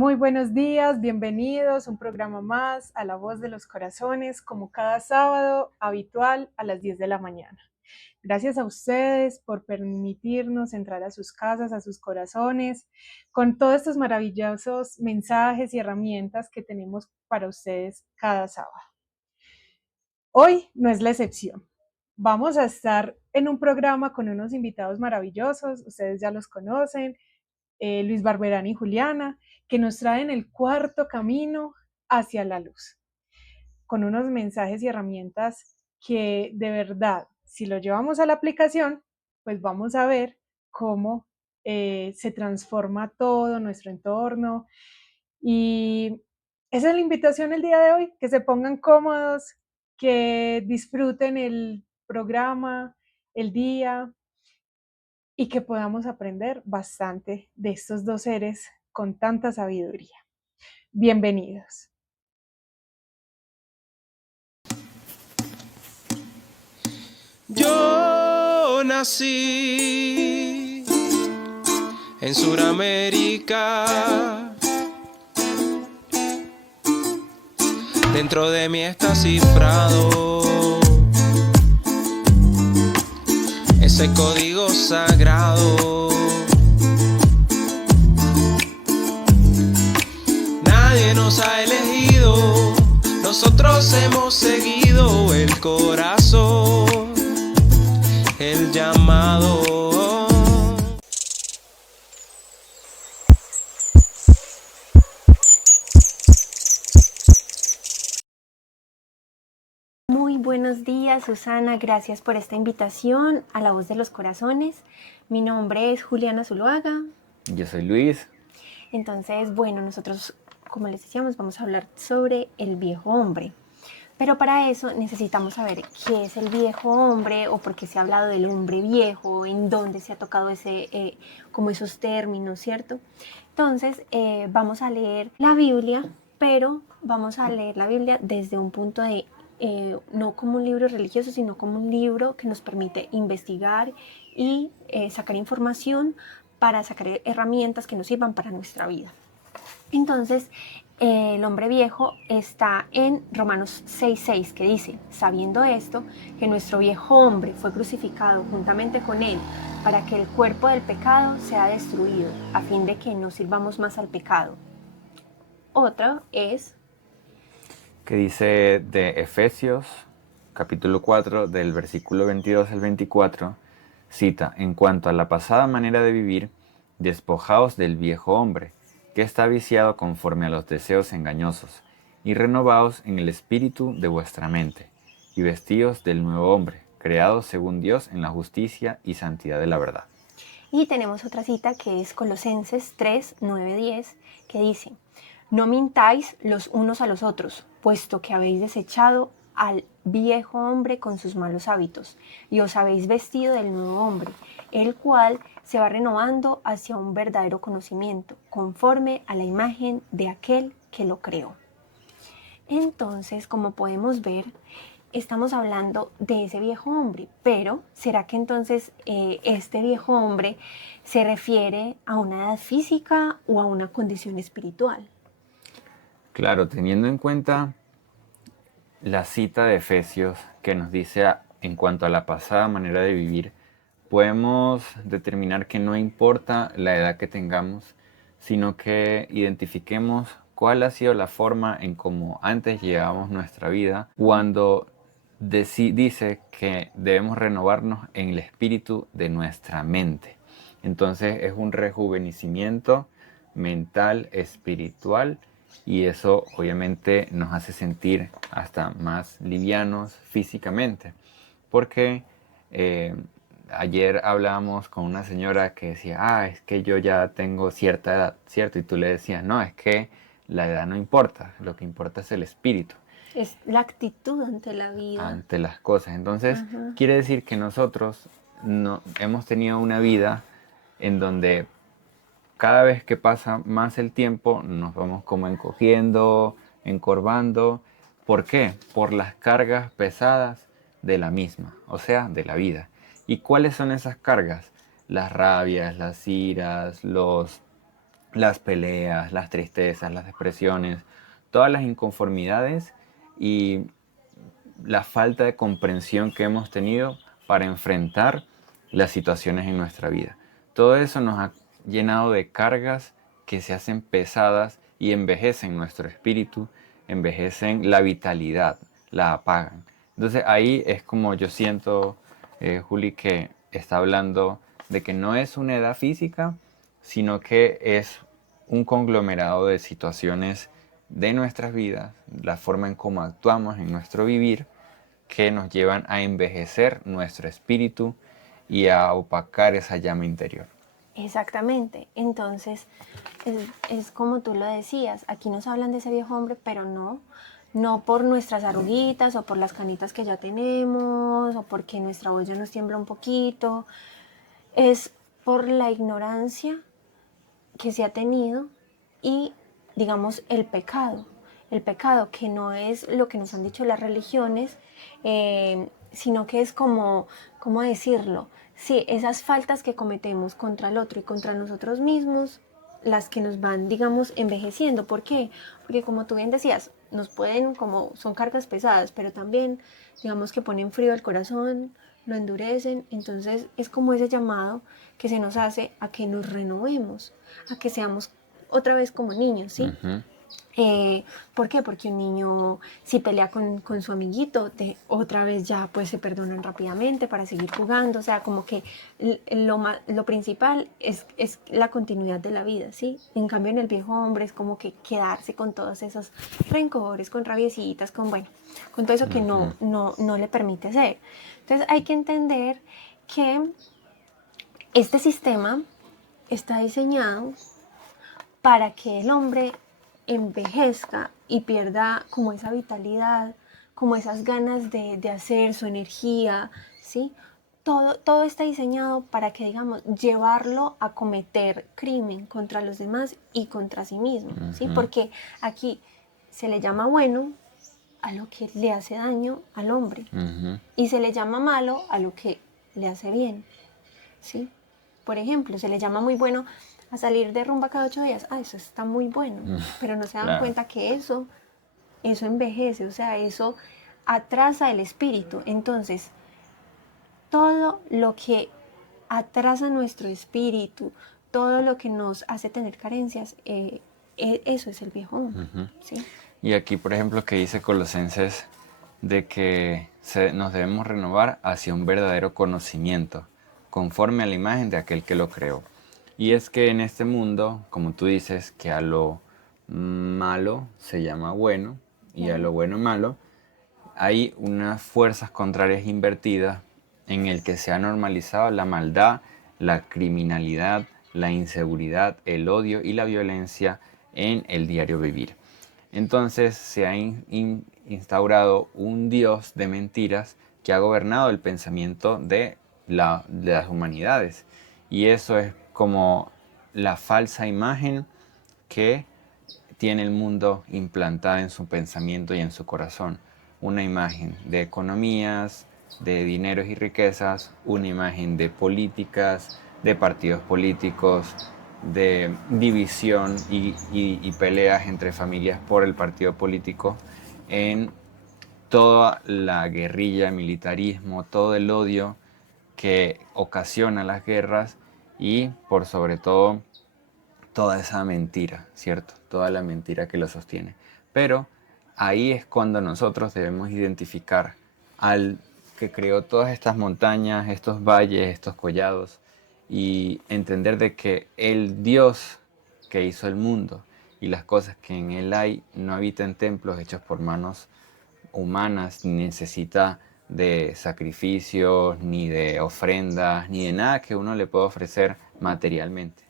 Muy buenos días, bienvenidos a un programa más a La Voz de los Corazones, como cada sábado habitual a las 10 de la mañana. Gracias a ustedes por permitirnos entrar a sus casas, a sus corazones, con todos estos maravillosos mensajes y herramientas que tenemos para ustedes cada sábado. Hoy no es la excepción. Vamos a estar en un programa con unos invitados maravillosos, ustedes ya los conocen, Luis Barberán y Juliana, que nos traen el cuarto camino hacia la luz, con unos mensajes y herramientas que de verdad, si lo llevamos a la aplicación, pues vamos a ver cómo se transforma todo nuestro entorno. Y esa es la invitación el día de hoy, que se pongan cómodos, que disfruten el programa, el día, y que podamos aprender bastante de estos dos seres con tanta sabiduría. Bienvenidos. Yo nací en Sudamérica, dentro de mí está cifrado ese código sagrado. Nadie nos ha elegido, nosotros hemos seguido el corazón, el llamado. Muy buenos días, Susana. Gracias por esta invitación a La Voz de los Corazones. Mi nombre es Juliana Zuluaga. Yo soy Luis. Entonces, bueno, nosotros, como les decíamos, vamos a hablar sobre el viejo hombre. Pero para eso necesitamos saber qué es el viejo hombre o por qué se ha hablado del hombre viejo, en dónde se ha tocado como esos términos, ¿cierto? Entonces, vamos a leer la Biblia, pero vamos a leer la Biblia desde un punto de no como un libro religioso, sino como un libro que nos permite investigar y sacar información para sacar herramientas que nos sirvan para nuestra vida. Entonces, el hombre viejo está en Romanos 6:6, que dice: sabiendo esto, que nuestro viejo hombre fue crucificado juntamente con él, para que el cuerpo del pecado sea destruido, a fin de que no sirvamos más al pecado. Otro es Que dice de Efesios, capítulo 4, del versículo 22 al 24, cita: en cuanto a la pasada manera de vivir, despojaos del viejo hombre, que está viciado conforme a los deseos engañosos, y renovaos en el espíritu de vuestra mente, y vestíos del nuevo hombre, creado según Dios en la justicia y santidad de la verdad. Y tenemos otra cita que es Colosenses 3, 9, 10, que dice: no mintáis los unos a los otros, puesto que habéis desechado al viejo hombre con sus malos hábitos, y os habéis vestido del nuevo hombre, el cual se va renovando hacia un verdadero conocimiento, conforme a la imagen de aquel que lo creó. Entonces, como podemos ver, estamos hablando de ese viejo hombre, pero ¿será que entonces este viejo hombre se refiere a una edad física o a una condición espiritual? Claro, teniendo en cuenta la cita de Efesios que nos dice en cuanto a la pasada manera de vivir, podemos determinar que no importa la edad que tengamos, sino que identifiquemos cuál ha sido la forma en cómo antes llevábamos nuestra vida, cuando dice que debemos renovarnos en el espíritu de nuestra mente. Entonces es un rejuvenecimiento mental, espiritual, y eso obviamente nos hace sentir hasta más livianos físicamente, porque ayer hablábamos con una señora que decía: es que yo ya tengo cierta edad, ¿cierto? Y tú le decías: no, es que la edad no importa, lo que importa es el espíritu. Es la actitud ante la vida. Ante las cosas. Entonces, quiere decir que nosotros no, hemos tenido una vida en donde cada vez que pasa más el tiempo nos vamos como encogiendo, encorvando. ¿Por qué? Por las cargas pesadas de la misma, o sea, de la vida. ¿Y cuáles son esas cargas? Las rabias, las iras, los las peleas, las tristezas, las depresiones, todas las inconformidades y la falta de comprensión que hemos tenido para enfrentar las situaciones en nuestra vida. Todo eso nos ha llenado de cargas que se hacen pesadas y envejecen nuestro espíritu, envejecen la vitalidad, la apagan. Entonces ahí es como yo siento, Juli, que está hablando de que no es una edad física, sino que es un conglomerado de situaciones de nuestras vidas, la forma en cómo actuamos en nuestro vivir, que nos llevan a envejecer nuestro espíritu y a opacar esa llama interior. Exactamente. Entonces, es como tú lo decías, aquí nos hablan de ese viejo hombre, pero no por nuestras arruguitas o por las canitas que ya tenemos o porque nuestra voz ya nos tiembla un poquito, es por la ignorancia que se ha tenido y, digamos, el pecado que no es lo que nos han dicho las religiones, sino que es como, ¿cómo decirlo? Sí, esas faltas que cometemos contra el otro y contra nosotros mismos, las que nos van, digamos, envejeciendo. ¿Por qué? Porque como tú bien decías, nos pueden, como son cargas pesadas, pero también, digamos, que ponen frío al corazón, lo endurecen. Entonces es como ese llamado que se nos hace a que nos renovemos, a que seamos otra vez como niños, ¿sí? Uh-huh. ¿Por qué? Porque un niño si pelea con su amiguito, otra vez ya pues se perdonan rápidamente para seguir jugando, o sea, como que lo principal es la continuidad de la vida, ¿sí? En cambio en el viejo hombre es como que quedarse con todos esos rencores, con rabiecitas, con todo eso que no le permite ser. Entonces hay que entender que este sistema está diseñado para que el hombre envejezca y pierda como esa vitalidad, como esas ganas de hacer, su energía, ¿sí? Todo está diseñado para que, digamos, llevarlo a cometer crimen contra los demás y contra sí mismo, ¿sí? Porque aquí se le llama bueno a lo que le hace daño al hombre y se le llama malo a lo que le hace bien, ¿sí? Por ejemplo, se le llama muy bueno a salir de rumba cada 8 días. Eso está muy bueno, pero no se dan cuenta que eso envejece, o sea, eso atrasa el espíritu. Entonces, todo lo que atrasa nuestro espíritu, todo lo que nos hace tener carencias, eso es el viejo hombre, ¿sí? Y aquí, por ejemplo, que dice Colosenses de que nos debemos renovar hacia un verdadero conocimiento, conforme a la imagen de aquel que lo creó. Y es que en este mundo, como tú dices, que a lo malo se llama bueno y a lo bueno malo, hay unas fuerzas contrarias invertidas en el que se ha normalizado la maldad, la criminalidad, la inseguridad, el odio y la violencia en el diario vivir. Entonces se ha instaurado un Dios de mentiras que ha gobernado el pensamiento de las humanidades. Y eso es como la falsa imagen que tiene el mundo implantada en su pensamiento y en su corazón. Una imagen de economías, de dineros y riquezas, una imagen de políticas, de partidos políticos, de división y peleas entre familias por el partido político, en toda la guerrilla, el militarismo, todo el odio que ocasiona las guerras y por sobre todo toda esa mentira, ¿cierto? Toda la mentira que lo sostiene. Pero ahí es cuando nosotros debemos identificar al que creó todas estas montañas, estos valles, estos collados, y entender de que el Dios que hizo el mundo y las cosas que en él hay no habita en templos hechos por manos humanas, ni necesita de sacrificios, ni de ofrendas, ni de nada que uno le pueda ofrecer materialmente,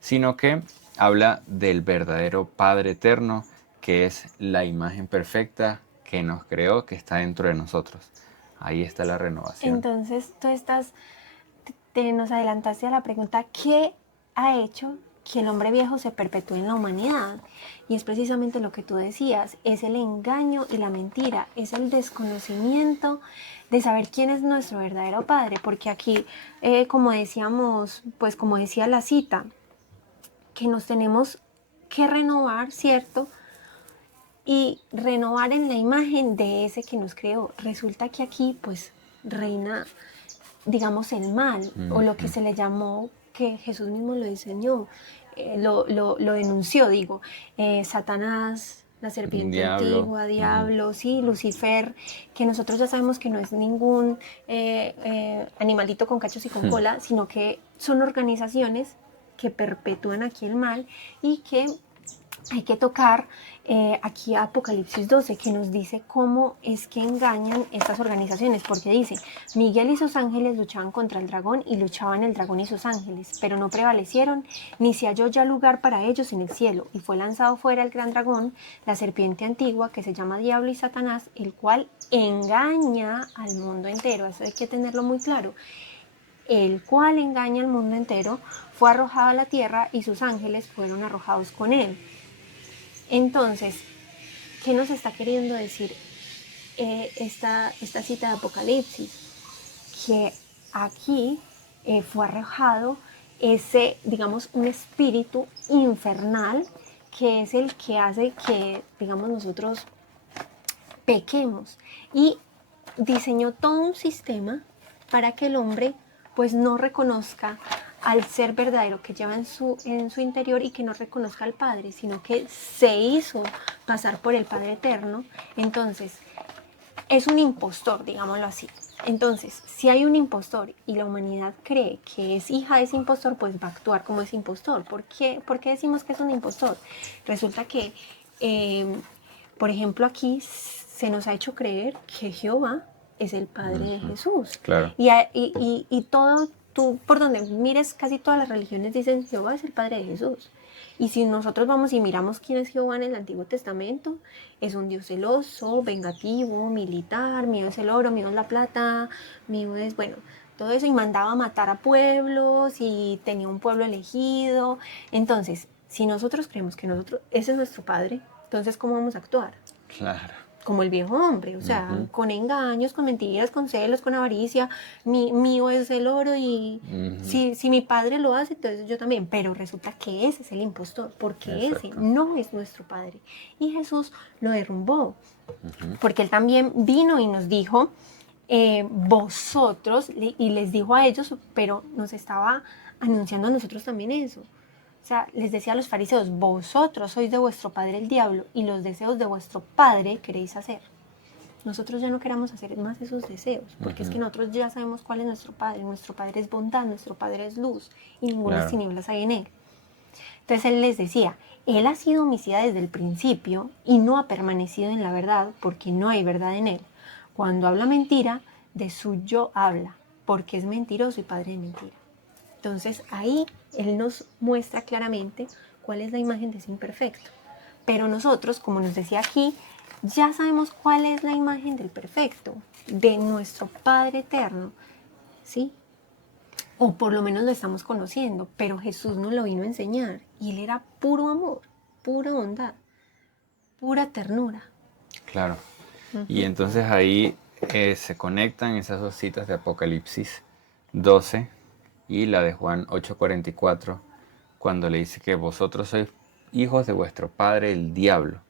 sino que habla del verdadero Padre eterno, que es la imagen perfecta que nos creó, que está dentro de nosotros. Ahí está la renovación. Entonces, nos adelantaste a la pregunta, ¿qué ha hecho que el hombre viejo se perpetúe en la humanidad? Y es precisamente lo que tú decías, es el engaño y la mentira, es el desconocimiento de saber quién es nuestro verdadero Padre, porque aquí, como decíamos, pues como decía la cita, que nos tenemos que renovar, ¿cierto? Y renovar en la imagen de ese que nos creó. Resulta que aquí pues reina, digamos, el mal, o lo que se le llamó, que Jesús mismo lo diseñó, lo denunció, digo, Satanás, la serpiente Diablo. antigua, diablo, sí, Lucifer, que nosotros ya sabemos que no es ningún animalito con cachos y con cola, sino que son organizaciones que perpetúan aquí el mal y que hay que tocar aquí Apocalipsis 12, que nos dice cómo es que engañan estas organizaciones, porque dice, Miguel y sus ángeles luchaban contra el dragón y luchaban el dragón y sus ángeles, pero no prevalecieron, ni se halló ya lugar para ellos en el cielo, y fue lanzado fuera el gran dragón, la serpiente antigua, que se llama Diablo y Satanás, el cual engaña al mundo entero. Eso hay que tenerlo muy claro. El cual engaña al mundo entero, fue arrojado a la tierra y sus ángeles fueron arrojados con él. Entonces, ¿qué nos está queriendo decir esta cita de Apocalipsis? Que aquí fue arrojado ese, digamos, un espíritu infernal que es el que hace que, digamos, nosotros pequemos, y diseñó todo un sistema para que el hombre pues no reconozca al ser verdadero que lleva en su interior y que no reconozca al Padre, sino que se hizo pasar por el Padre eterno. Entonces, es un impostor, digámoslo así. Entonces, si hay un impostor y la humanidad cree que es hija de ese impostor, pues va a actuar como ese impostor. ¿Por qué decimos que es un impostor? Resulta que, por ejemplo, aquí se nos ha hecho creer que Jehová es el Padre de Jesús. Claro. Y todo, tú por donde mires, casi todas las religiones dicen Jehová es el Padre de Jesús. Y si nosotros vamos y miramos quién es Jehová en el Antiguo Testamento, es un Dios celoso, vengativo, militar, mío es el oro, mío es la plata, mío es, bueno, todo eso, y mandaba a matar a pueblos y tenía un pueblo elegido. Entonces, si nosotros creemos que ese es nuestro Padre, entonces ¿cómo vamos a actuar? Claro. Como el viejo hombre, o sea, con engaños, con mentiras, con celos, con avaricia. Mío es el oro y si mi padre lo hace, entonces yo también. Pero resulta que ese es el impostor, porque ese no es nuestro Padre. Y Jesús lo derrumbó, porque Él también vino y nos dijo, vosotros, y les dijo a ellos, pero nos estaba anunciando a nosotros también eso. O sea, les decía a los fariseos, vosotros sois de vuestro padre el diablo y los deseos de vuestro padre queréis hacer. Nosotros ya no queramos hacer más esos deseos, porque es que nosotros ya sabemos cuál es nuestro Padre. Nuestro Padre es bondad, nuestro Padre es luz y ninguna tinieblas hay en Él. Entonces Él les decía, Él ha sido homicida desde el principio y no ha permanecido en la verdad porque no hay verdad en Él. Cuando habla mentira, de suyo habla, porque es mentiroso y padre de mentira. Entonces ahí Él nos muestra claramente cuál es la imagen de ese imperfecto. Pero nosotros, como nos decía aquí, ya sabemos cuál es la imagen del perfecto, de nuestro Padre eterno, ¿sí? O por lo menos lo estamos conociendo, pero Jesús nos lo vino a enseñar y Él era puro amor, pura bondad, pura ternura. Claro. Y entonces ahí se conectan esas dos citas de Apocalipsis 12 y la de Juan 8:44, cuando le dice que vosotros sois hijos de vuestro padre el diablo.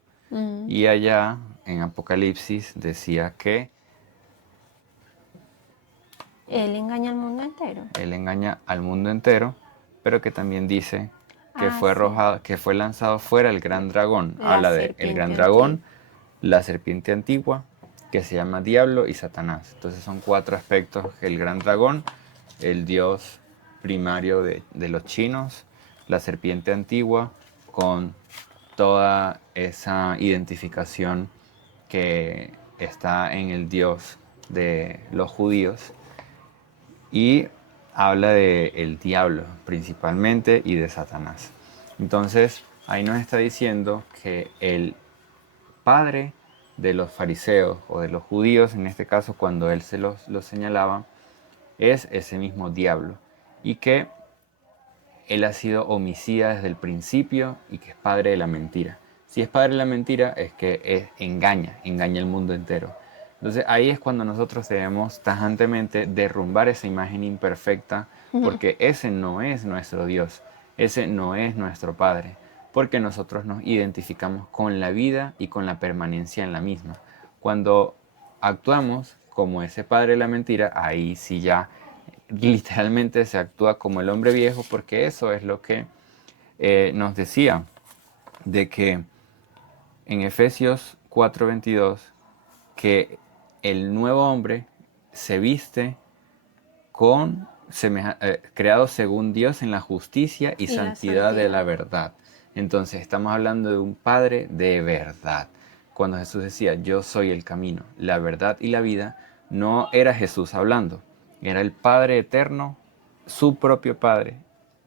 Y allá en Apocalipsis decía que Él engaña al mundo entero. Él engaña al mundo entero, pero que también dice que fue arrojado, que fue lanzado fuera el gran dragón. Habla de el gran dragón, la serpiente antigua, que se llama Diablo y Satanás. Entonces son 4 aspectos: el gran dragón, el dios primario de los chinos, la serpiente antigua, con toda esa identificación que está en el dios de los judíos, y habla del diablo principalmente y de Satanás. Entonces ahí nos está diciendo que el padre de los fariseos o de los judíos, en este caso cuando él se los señalaba, es ese mismo diablo, y que él ha sido homicida desde el principio y que es padre de la mentira. Si es padre de la mentira es que engaña el mundo entero. Entonces ahí es cuando nosotros debemos tajantemente derrumbar esa imagen imperfecta, porque ese no es nuestro Dios. ese no es nuestro Padre, porque nosotros nos identificamos con la vida y con la permanencia en la misma. Cuando actuamos como ese padre de la mentira, ahí sí ya literalmente se actúa como el hombre viejo, porque eso es lo que nos decía, de que en Efesios 4:22, que el nuevo hombre se viste con creado según Dios en la justicia y Y la santidad de la santidad. verdad. Entonces estamos hablando de un Padre de verdad. Cuando Jesús decía, yo soy el camino, la verdad y la vida, no era Jesús hablando, era el Padre eterno, su propio Padre,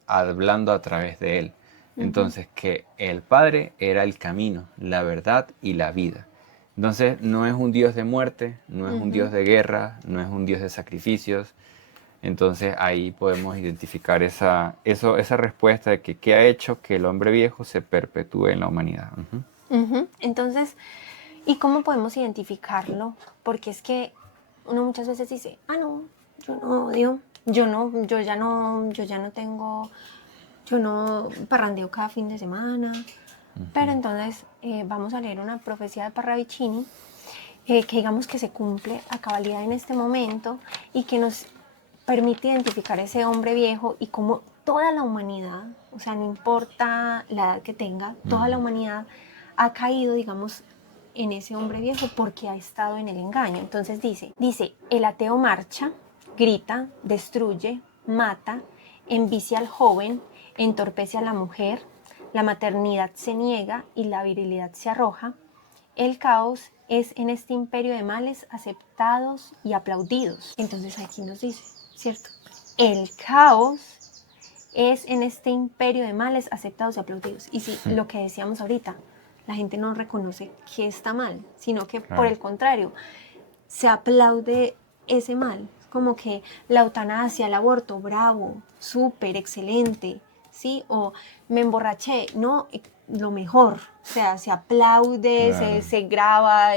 hablando a través de él. Ujú. Entonces, que el Padre era el camino, la verdad y la vida. Entonces, no es un Dios de muerte, no es un Ujú. Dios de guerra, no es un Dios de sacrificios. Entonces, ahí podemos identificar esa respuesta de que qué ha hecho que el hombre viejo se perpetúe en la humanidad. Ujú. Ujú. Entonces, ¿y cómo podemos identificarlo? Porque es que uno muchas veces dice, ah, no, yo no odio, yo ya no tengo, yo no parrandeo cada fin de semana. Pero entonces vamos a leer una profecía de Parravicini que digamos que se cumple a cabalidad en este momento y que nos permite identificar ese hombre viejo y cómo toda la humanidad, o sea, no importa la edad que tenga, toda la humanidad ha caído, digamos, en ese hombre viejo porque ha estado en el engaño. Entonces dice, el ateo marcha, grita, destruye, mata, envicia al joven, entorpece a la mujer, la maternidad se niega y la virilidad se arroja. El caos es en este imperio de males aceptados y aplaudidos. Entonces aquí nos dice, ¿cierto? El caos es en este imperio de males aceptados y aplaudidos. Y sí, lo que decíamos ahorita, la gente no reconoce que está mal, sino que por el contrario, se aplaude ese mal. Como que la eutanasia, el aborto, bravo, súper, excelente, ¿sí? O me emborraché, no, lo mejor. O sea, se aplaude, Claro. se graba,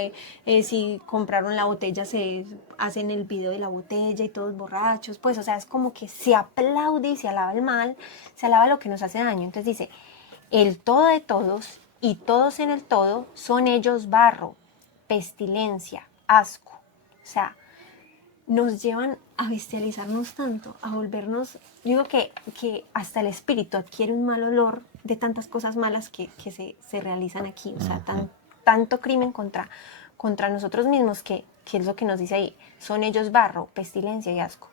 si compraron la botella, se hacen el video de la botella y todos borrachos. Pues, o sea, es como que se aplaude y se alaba el mal, se alaba lo que nos hace daño. Entonces dice, el todo de todos y todos en el todo son ellos barro, pestilencia, asco. O sea, nos llevan a bestializarnos tanto, a volvernos, yo digo que hasta el espíritu adquiere un mal olor de tantas cosas malas que se realizan aquí, o sea, tanto crimen contra nosotros mismos que es lo que nos dice ahí, son ellos barro, pestilencia y asco.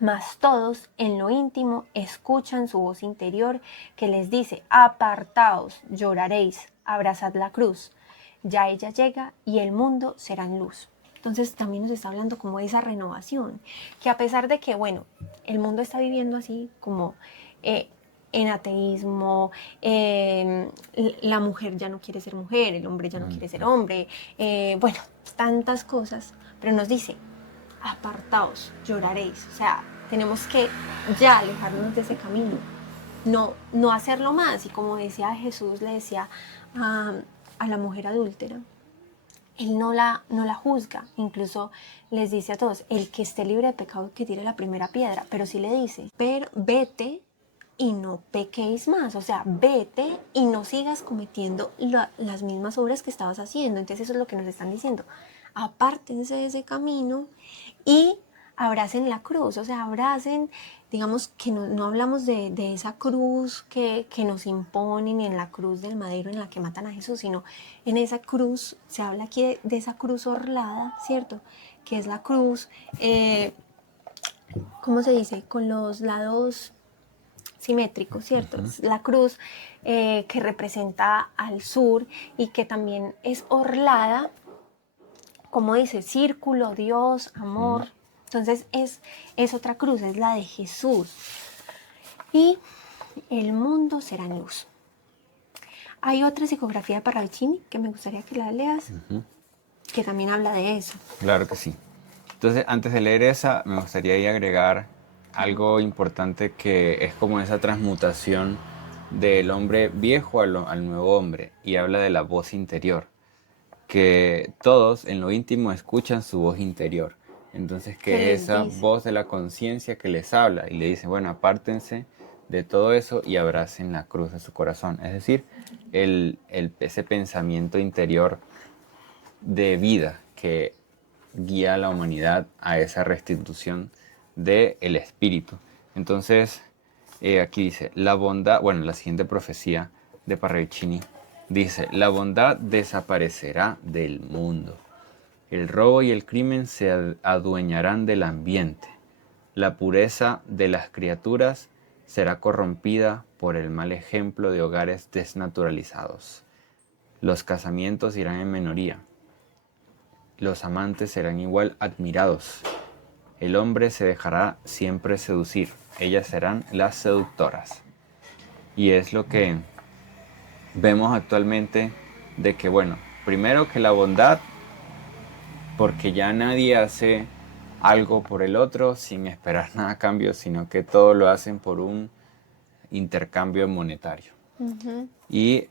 Mas todos en lo íntimo escuchan su voz interior que les dice, apartaos, lloraréis, abrazad la cruz, ya ella llega y el mundo será en luz. Entonces también nos está hablando como de esa renovación, que a pesar de que, bueno, el mundo está viviendo así como en ateísmo, la mujer ya no quiere ser mujer, el hombre ya no quiere ser hombre, bueno, tantas cosas, pero nos dice, apartaos, lloraréis, o sea, tenemos que ya alejarnos de ese camino, no hacerlo más, y como decía Jesús, le decía a la mujer adúltera, él no la juzga, incluso les dice a todos, el que esté libre de pecado que tire la primera piedra, pero sí le dice, pero vete y no pequéis más, o sea, vete y no sigas cometiendo las mismas obras que estabas haciendo. Entonces eso es lo que nos están diciendo, apártense de ese camino y abracen la cruz, o sea, abracen, digamos que no hablamos de esa cruz que nos imponen, en la cruz del madero en la que matan a Jesús, sino en esa cruz, se habla aquí de esa cruz orlada, ¿cierto? Que es la cruz, ¿cómo se dice? Con los lados simétricos, ¿cierto? Es la cruz que representa al sur y que también es orlada, como dice, círculo, Dios, amor. Entonces es otra cruz, es la de Jesús. Y el mundo será en luz. Hay otra psicografía de Parravicini que me gustaría que la leas, que también habla de eso. Claro que sí. Entonces, antes de leer esa, me gustaría ahí agregar algo importante que es como esa transmutación del hombre viejo al nuevo hombre, y habla de la voz interior, que todos en lo íntimo escuchan su voz interior. Entonces, ¿Qué que les esa dice? voz de la conciencia que les habla y le dice, bueno, apártense de todo eso y abracen la cruz de su corazón. Es decir, ese pensamiento interior de vida que guía a la humanidad a esa restitución del espíritu. Entonces, aquí dice, la bondad, bueno, la siguiente profecía de Parravicini dice, la bondad desaparecerá del mundo. El robo y el crimen se adueñarán del ambiente. La pureza de las criaturas será corrompida por el mal ejemplo de hogares desnaturalizados. Los casamientos irán en minoría. Los amantes serán igual admirados. El hombre se dejará siempre seducir. Ellas serán las seductoras. Y es lo que vemos actualmente de que, bueno, primero que la bondad, porque ya nadie hace algo por el otro sin esperar nada a cambio, sino que todo lo hacen por un intercambio monetario. Y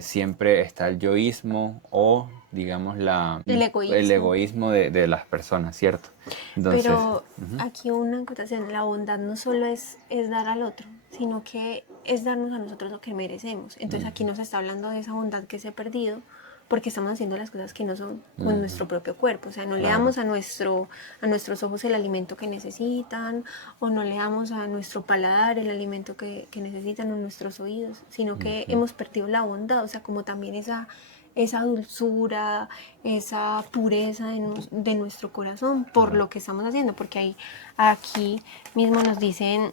siempre está el yoísmo o, digamos, el egoísmo de las personas, ¿cierto? Entonces, pero aquí una acotación, la bondad no solo es dar al otro, sino que es darnos a nosotros lo que merecemos. Entonces aquí nos está hablando de esa bondad que se ha perdido porque estamos haciendo las cosas que no son con nuestro propio cuerpo. O sea, no le damos a nuestros ojos el alimento que necesitan, o no le damos a nuestro paladar el alimento que necesitan, o nuestros oídos, sino que hemos perdido la bondad, o sea, como también esa dulzura, esa pureza de nuestro corazón por lo que estamos haciendo, porque aquí mismo nos dicen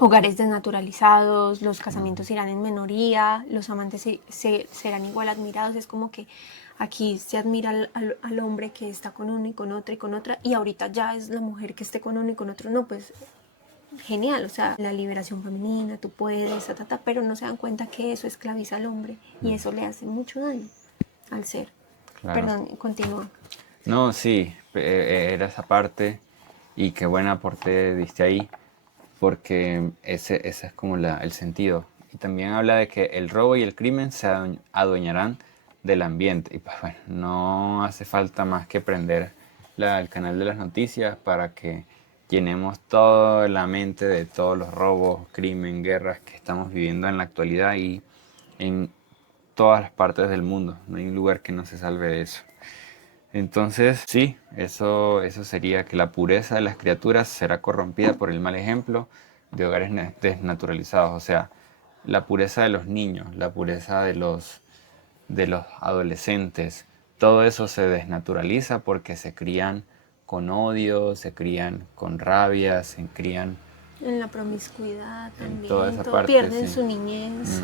hogares desnaturalizados, los casamientos irán en minoría, los amantes serán igual admirados. Es como que aquí se admira al hombre que está con uno y con otra y con otra, y ahorita ya es la mujer que esté con uno y con otro. No, pues genial, o sea, la liberación femenina, tú puedes, pero no se dan cuenta que eso esclaviza al hombre y eso le hace mucho daño al ser. Claro. Perdón, continúa. No, sí, era esa parte y qué buen aporte diste ahí, porque ese es como el sentido. Y también habla de que el robo y el crimen se adueñarán del ambiente. Y pues bueno, no hace falta más que prender el canal de las noticias para que llenemos toda la mente de todos los robos, crimen, guerras que estamos viviendo en la actualidad y en todas las partes del mundo. No hay un lugar que no se salve de eso. Entonces, sí, eso sería que la pureza de las criaturas será corrompida por el mal ejemplo de hogares desnaturalizados. O sea, la pureza de los niños, la pureza de los adolescentes, todo eso se desnaturaliza porque se crían con odio, se crían con rabia, se crían en la promiscuidad también, en toda esa parte, pierden sí. su niñez.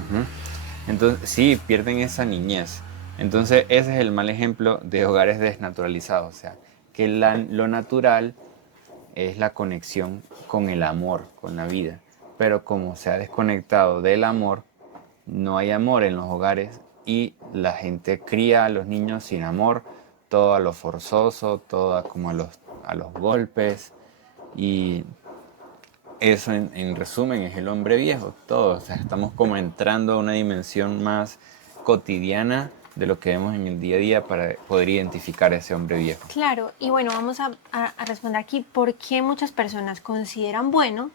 Entonces, sí, pierden esa niñez. Entonces, ese es el mal ejemplo de hogares desnaturalizados. O sea, que lo natural es la conexión con el amor, con la vida. Pero como se ha desconectado del amor, no hay amor en los hogares y la gente cría a los niños sin amor, todo a lo forzoso, todo como a los golpes. Y eso en resumen es el hombre viejo, todo. O sea, estamos como entrando a una dimensión más cotidiana de lo que vemos en el día a día para poder identificar a ese hombre viejo. Claro, y bueno, vamos a responder aquí por qué muchas personas consideran bueno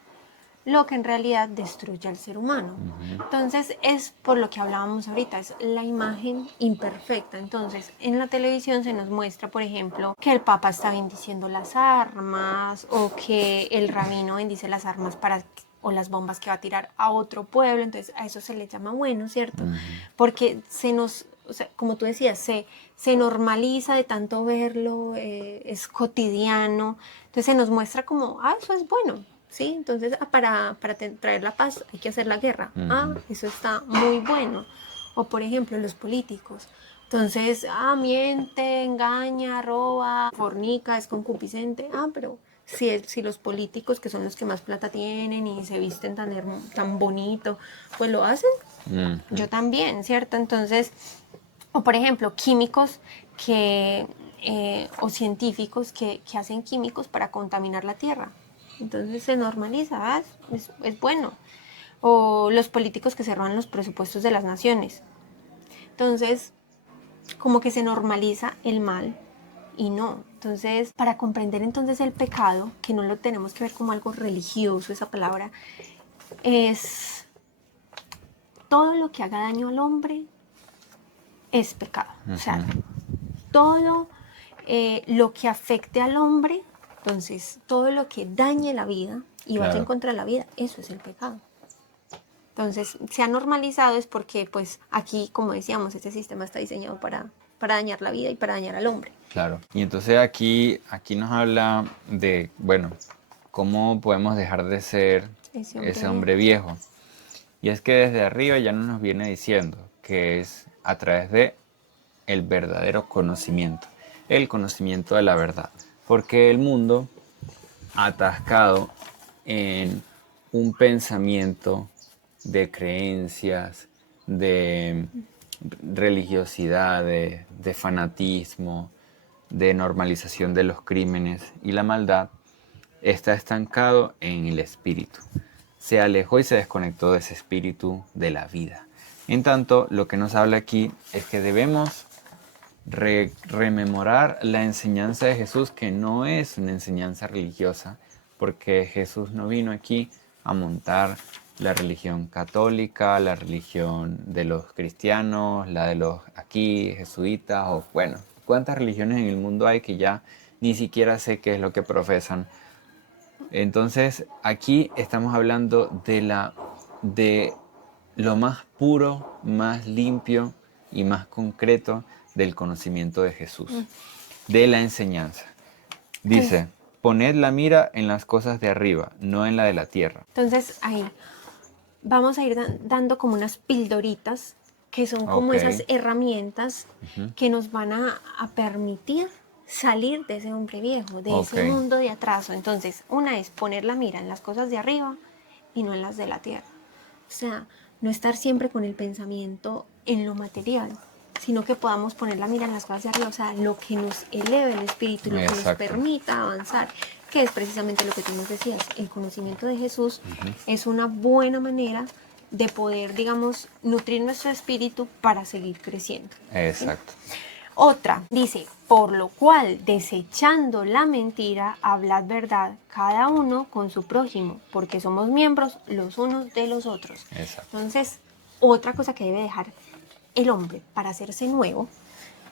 lo que en realidad destruye al ser humano. Entonces, es por lo que hablábamos ahorita, es la imagen imperfecta. Entonces, en la televisión se nos muestra, por ejemplo, que el Papa está bendiciendo las armas, o que el rabino bendice las armas o las bombas que va a tirar a otro pueblo. Entonces, a eso se le llama bueno, ¿cierto? Porque o sea, como tú decías, se normaliza de tanto verlo, es cotidiano. Entonces se nos muestra como, eso es bueno, ¿sí? Entonces para traer la paz hay que hacer la guerra. Eso está muy bueno. O por ejemplo, los políticos. Entonces, miente, engaña, roba, fornica, es concupiscente. Pero si los políticos, que son los que más plata tienen y se visten tan bonito, pues lo hacen. Yo también, ¿cierto? Entonces, o por ejemplo, químicos o científicos que hacen químicos para contaminar la tierra. Entonces se normaliza, es bueno. O los políticos que se roban los presupuestos de las naciones. Entonces, como que se normaliza el mal y no. Entonces, para comprender entonces el pecado, que no lo tenemos que ver como algo religioso, esa palabra, es todo lo que haga daño al hombre es pecado. O sea, todo lo que afecte al hombre, entonces todo lo que dañe la vida y vaya en contra de la vida, eso es el pecado. Entonces, se ha normalizado es porque, pues, aquí, como decíamos, este sistema está diseñado para dañar la vida y para dañar al hombre. Claro. Y entonces aquí nos habla de, bueno, cómo podemos dejar de ser ese hombre viejo. Y es que desde arriba ya nos viene diciendo que es a través de el verdadero conocimiento, el conocimiento de la verdad. Porque el mundo, atascado en un pensamiento de creencias, de religiosidad, de fanatismo, de normalización de los crímenes y la maldad, está estancado en el espíritu. Se alejó y se desconectó de ese espíritu de la vida. En tanto, lo que nos habla aquí es que debemos rememorar la enseñanza de Jesús, que no es una enseñanza religiosa, porque Jesús no vino aquí a montar la religión católica, la religión de los cristianos, la de los aquí jesuitas, o bueno, cuántas religiones en el mundo hay que ya ni siquiera sé qué es lo que profesan. Entonces aquí estamos hablando de lo más puro, más limpio y más concreto del conocimiento de Jesús, de la enseñanza. Dice, poned la mira en las cosas de arriba, no en la de la tierra. Entonces ahí vamos a ir dando como unas pildoritas que son como esas herramientas que nos van a permitir salir de ese hombre viejo, de ese mundo de atraso. Entonces, una es poner la mira en las cosas de arriba y no en las de la tierra. O sea, no estar siempre con el pensamiento en lo material, sino que podamos poner la mira en las cosas de arriba, o sea, lo que nos eleve el espíritu, lo que nos permita avanzar, que es precisamente lo que tú nos decías. El conocimiento de Jesús es una buena manera de poder, digamos, nutrir nuestro espíritu para seguir creciendo. Exacto. ¿Sí? Otra, dice, por lo cual, desechando la mentira, hablad verdad, cada uno con su prójimo, porque somos miembros los unos de los otros. Exacto. Entonces, otra cosa que debe dejar el hombre para hacerse nuevo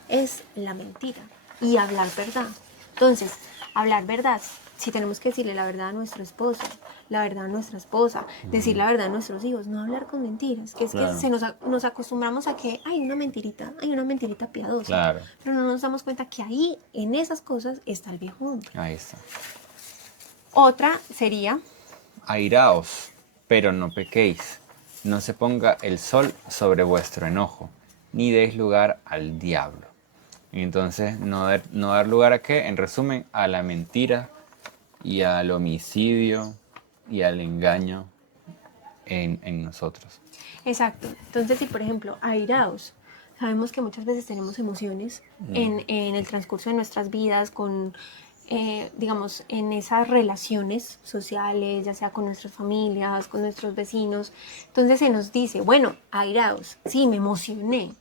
es la mentira y hablar verdad. Entonces, hablar verdad, si tenemos que decirle la verdad a nuestro esposo, la verdad a nuestra esposa, decir la verdad a nuestros hijos, no hablar con mentiras, que es que nos acostumbramos a que hay una mentirita piadosa, pero no nos damos cuenta que ahí, en esas cosas, está el viejo hombre. Ahí está. Otra sería, airaos, pero no pequéis, no se ponga el sol sobre vuestro enojo, ni deis lugar al diablo. Y entonces, no dar lugar a qué, en resumen, a la mentira y al homicidio y al engaño en nosotros. Exacto. Entonces, si por ejemplo, airaos, sabemos que muchas veces tenemos emociones en el transcurso de nuestras vidas, con, digamos, en esas relaciones sociales, ya sea con nuestras familias, con nuestros vecinos. Entonces se nos dice, bueno, airaos, sí, me emocioné,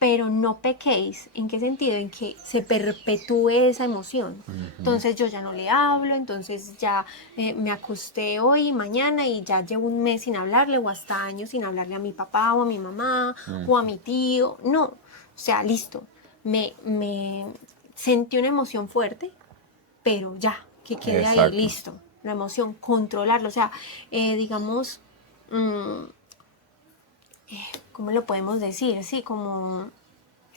pero no pequéis. ¿En qué sentido? En que se perpetúe esa emoción. Entonces yo ya no le hablo, entonces ya me acosté hoy y mañana y ya llevo un mes sin hablarle, o hasta años sin hablarle a mi papá o a mi mamá o a mi tío. No, o sea, listo, me sentí una emoción fuerte, pero ya, que quede ahí, listo. La emoción, controlarlo, o sea, digamos... ¿cómo lo podemos decir? Sí, como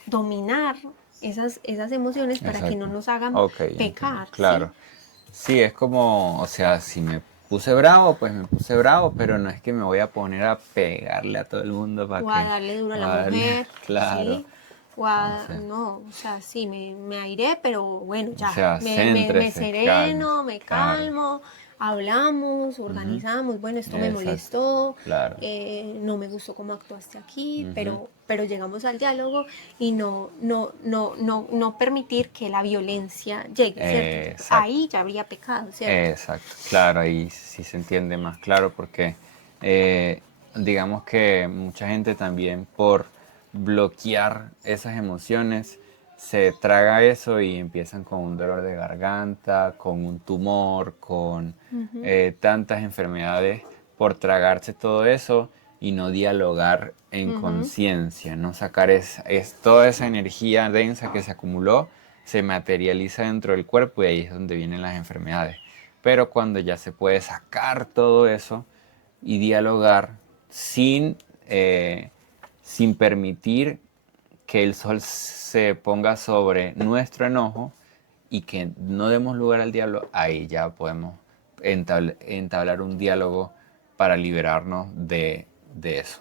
dominar esas emociones para que no nos hagan pecar. Claro. Sí, es como, o sea, si me puse bravo, pues me puse bravo, pero no es que me voy a poner a pegarle a todo el mundo para o a darle duro a la mujer. Claro. ¿Sí? No, o sea, sí, me airé, pero bueno, ya, o sea, me sereno, me calmo, hablamos, organizamos, bueno, esto me molestó, no me gustó cómo actuaste aquí, pero llegamos al diálogo y no permitir que la violencia llegue, ¿cierto? Ahí ya habría pecado, ¿cierto? Exacto, claro, ahí sí se entiende más claro porque digamos que mucha gente también por bloquear esas emociones se traga eso y empiezan con un dolor de garganta, con un tumor, con tantas enfermedades por tragarse todo eso y no dialogar en conciencia, no sacar toda esa energía densa que se acumuló, se materializa dentro del cuerpo y ahí es donde vienen las enfermedades. Pero cuando ya se puede sacar todo eso y dialogar sin permitir que el sol se ponga sobre nuestro enojo y que no demos lugar al diálogo, ahí ya podemos entablar un diálogo para liberarnos de eso.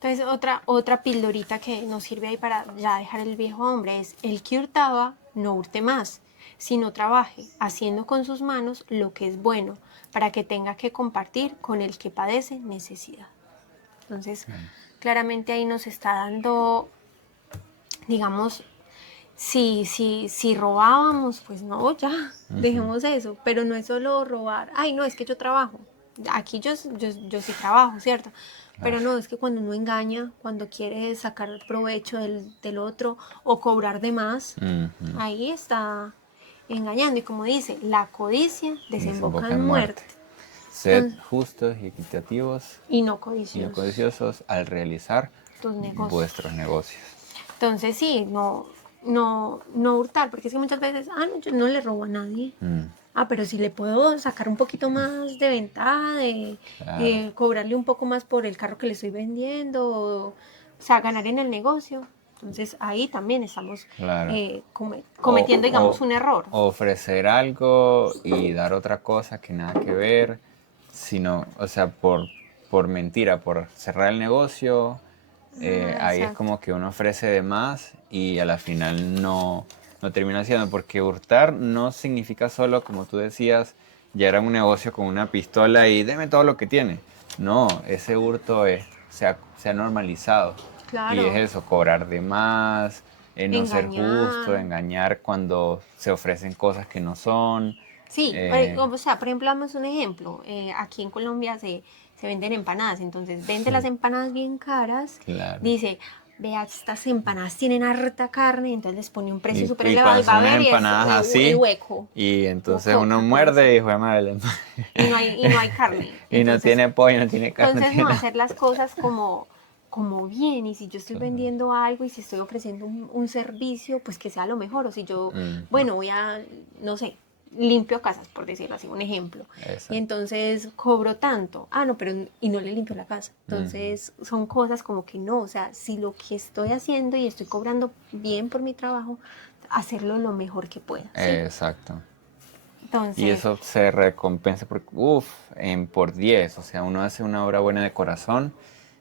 Entonces, otra pildorita que nos sirve ahí para ya dejar el viejo hombre es: el que hurtaba, no hurte más, sino trabaje, haciendo con sus manos lo que es bueno, para que tenga que compartir con el que padece necesidad. Entonces, claramente ahí nos está dando, digamos, si robábamos, pues no, ya, dejemos eso. Pero no es solo robar, ay, no, es que yo trabajo. Aquí yo sí trabajo, ¿cierto? Pero no, es que cuando uno engaña, cuando quiere sacar provecho del otro o cobrar de más, ahí está engañando. Y como dice, la codicia desemboca en muerte. Sed justos y equitativos Y no y no codiciosos al realizar vuestros negocios. Entonces sí, no hurtar, porque es que muchas veces, no, yo no le robo a nadie. Pero si le puedo sacar un poquito más de ventaja, cobrarle un poco más por el carro que le estoy vendiendo, o sea, ganar en el negocio. Entonces ahí también estamos cometiendo, digamos, un error. Ofrecer algo y dar otra cosa que nada que ver, sino, o sea, por mentira, por cerrar el negocio, ahí es como que uno ofrece de más y a la final no termina haciendo, porque hurtar no significa solo, como tú decías, ya era un negocio con una pistola y deme todo lo que tiene. No, ese hurto se ha normalizado. Claro. Y es eso, cobrar de más, no ser justo, engañar cuando se ofrecen cosas que no son. Sí, o sea, por ejemplo, damos un ejemplo. Aquí en Colombia se venden empanadas, entonces vende las empanadas bien caras. Claro. Dice, vea, estas empanadas tienen harta carne, entonces les pone un precio súper elevado y va a ver empanadas así, el hueco. Y entonces uno muerde y juega madre. Y no hay carne. Y entonces, no tiene pollo, no tiene carne. Entonces no, hacer las cosas como bien, y si yo estoy vendiendo algo y si estoy ofreciendo un servicio, pues que sea lo mejor. O si yo, bueno, voy a, no sé, limpio casas, por decirlo así, un ejemplo. Exacto. Y entonces cobro tanto. No, pero y no le limpio la casa. Entonces son cosas como que no, o sea, si lo que estoy haciendo y estoy cobrando bien por mi trabajo, hacerlo lo mejor que pueda. ¿Sí? Exacto. Entonces, y eso se recompensa por 10. O sea, uno hace una obra buena de corazón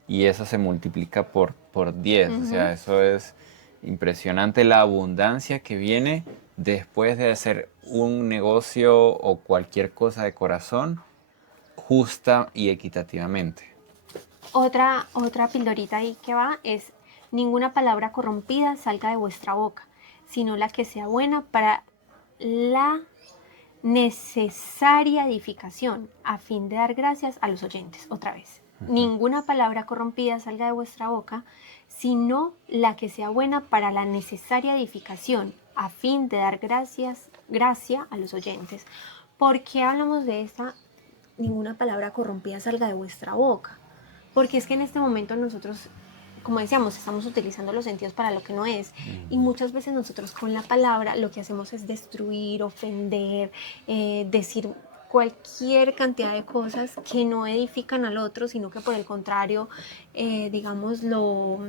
y eso se multiplica por 10. O sea, eso es impresionante, la abundancia que viene después de hacer un negocio o cualquier cosa de corazón justa y equitativamente. Otra pildorita ahí que va es: ninguna palabra corrompida salga de vuestra boca, sino la que sea buena para la necesaria edificación, a fin de dar gracias a los oyentes. Otra vez. Ninguna palabra corrompida salga de vuestra boca, sino la que sea buena para la necesaria edificación, a fin de dar gracia a los oyentes. ¿Por qué hablamos de esta? Ninguna palabra corrompida salga de vuestra boca. Porque es que en este momento nosotros, como decíamos, estamos utilizando los sentidos para lo que no es. Y muchas veces nosotros con la palabra lo que hacemos es destruir, ofender, decir cualquier cantidad de cosas que no edifican al otro, sino que por el contrario, digamos, lo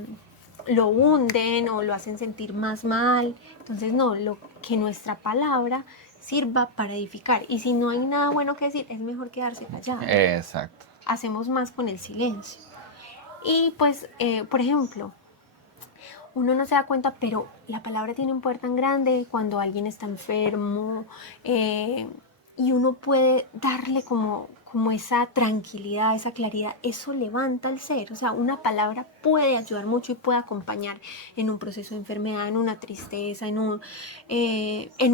hunden o lo hacen sentir más mal. Entonces no, lo que nuestra palabra sirva para edificar. Y si no hay nada bueno que decir, es mejor quedarse callado. Exacto. Hacemos más con el silencio. Y pues, por ejemplo, uno no se da cuenta, pero la palabra tiene un poder tan grande cuando alguien está enfermo, y uno puede darle como esa tranquilidad, esa claridad. Eso levanta al ser. O sea, una palabra puede ayudar mucho y puede acompañar en un proceso de enfermedad, en una tristeza, en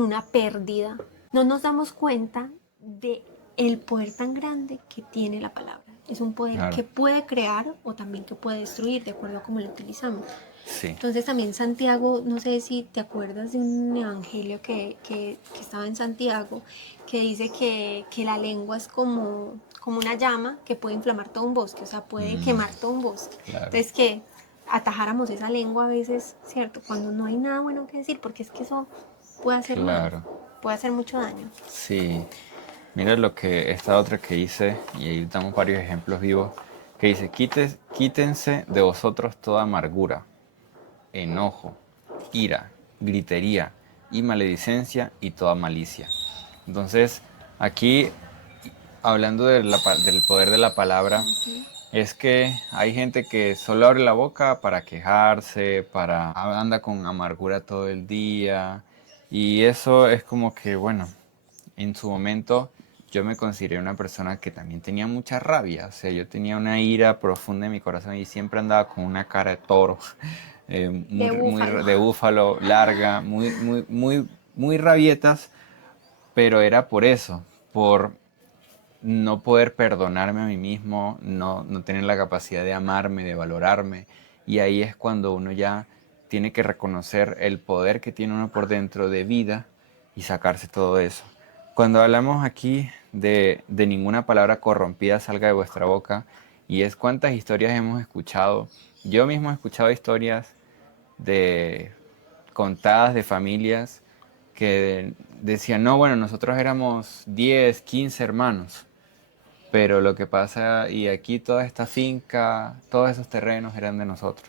una pérdida. No nos damos cuenta de el poder tan grande que tiene la palabra. Es un poder que puede crear o también que puede destruir, de acuerdo a cómo lo utilizamos. Sí. Entonces también Santiago, no sé si te acuerdas de un evangelio que estaba en Santiago, que dice que la lengua es como como una llama que puede inflamar todo un bosque, o sea, puede quemar todo un bosque. Claro. Entonces, que atajáramos esa lengua a veces, ¿cierto? Cuando no hay nada bueno que decir, porque es que eso puede hacer mal, puede hacer mucho daño. Sí. Mira lo que esta otra que hice, y ahí damos varios ejemplos vivos, que dice, quítense de vosotros toda amargura, enojo, ira, gritería y maledicencia y toda malicia. Entonces, aquí, hablando del poder de la palabra, es que hay gente que solo abre la boca para quejarse, anda con amargura todo el día, y eso es como que, bueno, en su momento yo me consideré una persona que también tenía mucha rabia, o sea, yo tenía una ira profunda en mi corazón y siempre andaba con una cara de toro, de búfalo, larga, muy rabietas, pero era por eso, por no poder perdonarme a mí mismo, no tener la capacidad de amarme, de valorarme, y ahí es cuando uno ya tiene que reconocer el poder que tiene uno por dentro de vida y sacarse todo eso. Cuando hablamos aquí de ninguna palabra corrompida salga de vuestra boca, y es cuántas historias hemos escuchado. Yo mismo he escuchado historias de contadas de familias que decían, no, bueno, nosotros éramos 10, 15 hermanos, pero lo que pasa, y aquí toda esta finca, todos esos terrenos eran de nosotros.